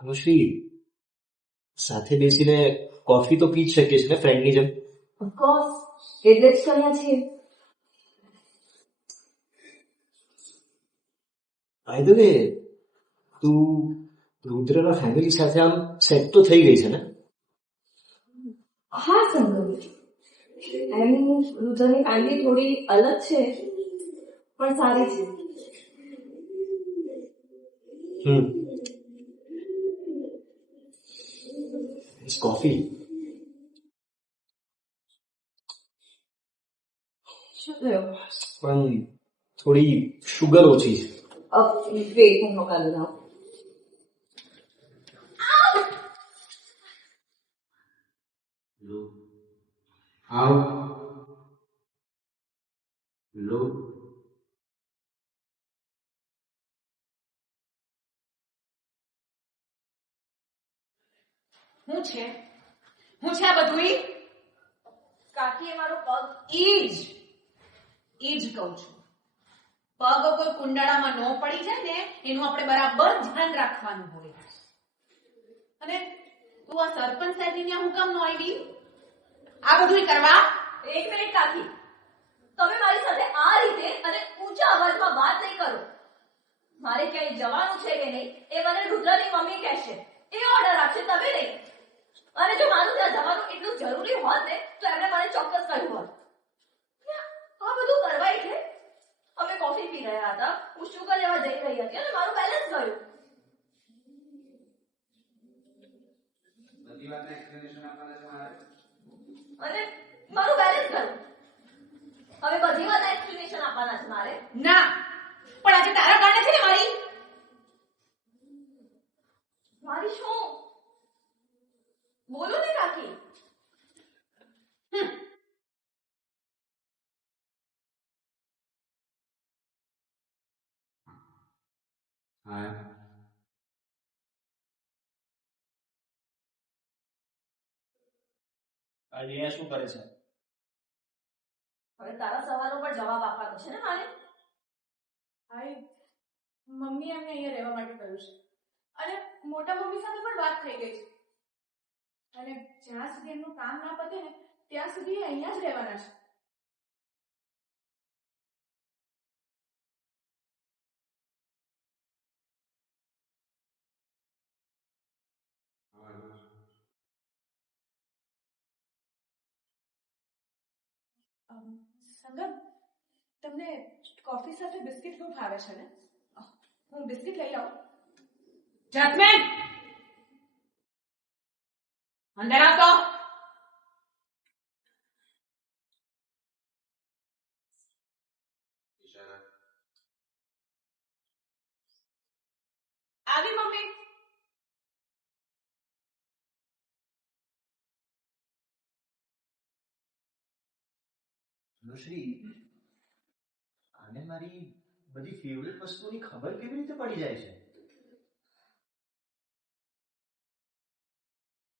અનુશ્રી, સાથે બેસીને કોફી તો પી જ શકીએ છીએ ને ફ્રેન્ડની જેમ? ઓફકોર્સ, એટલે જ કર્યા છીએ. બાય ધ વે, તું રુદ્રના ફેમિલી સાથે આમ સેટ તો થઈ ગઈ છે ને? હા સંગમ, એમ રુદ્રની ફેમિલી થોડી અલગ છે પણ સારી છે. કોફી શું થયું? પણ થોડી શુગર ઓછી છે. વેટ, હું મોકલું ના. How? Low. હું છે આ બધું? કાકી, મારો પગ. ઈ જ કહું છું, પગ કોઈ કુંડાળામાં ન પડી જાય ને એનું આપણે બરાબર ધ્યાન રાખવાનું હોય. અને તું આ સરપંચ સાહેબની ત્યાં હું કામ નો આવી આ બધું કરવા? એક મિનિટ કાકી, તમે મારી સાથે આ રીતે અને ઊંચા અવાજમાં વાત નહીં કરો. મારે ક્યાંય જવાનું છે કે નહીં એ મને રુદ્રની મમ્મી કહેશે. એ ઓર્ડર આપશે, તમે નહીં. અને જો મારું ત્યાં જવાનું એટલું જરૂરી હોત ને તો એમણે મને ચોક્કસ કહ્યું હોત. આ બધું કરવા એટલે અમે કોફી પી રહ્યા હતા, હું શુગર લેવા જઈ રહી હતી અને મારું બેલેન્સ ગયું. બધી વાતને એક્સપ્લેનેશન આપવાના છે મારે. અને મારું બેલેન્સ ગયું. હવે બધી વાત એક્સપ્લેનેશન આપવાના છે મારે? ના, પણ આજે તારા કારણે છે ને મારી શું? બોલો ને કાકી. હા. અહીંયા શું કરે છે? હવે તારા સવાલો પર જવાબ આપવાનો છે ને મારે? હાય, મમ્મી અમને અહીંયા રહેવા માટે કહ્યું છે અને મોટા મમ્મી સાથે પણ વાત થઈ ગઈ છે અને જ્યાં સુધી એમનું કામ ના પતે ને ત્યાં સુધી એ અહીંયા જ રહેવાના છે. સંગમ, તમને કોફી સાથે બિસ્કિટ બહુ ભાવે છે ને? હું બિસ્કિટ લઈ આવું? જસ્મીન, અંદર આવતો. આવી મમ્મી. અનુશ્રી, આને મારી બધી ફેવરેટ વસ્તુઓની ખબર કેવી રીતે પડી જાય છે?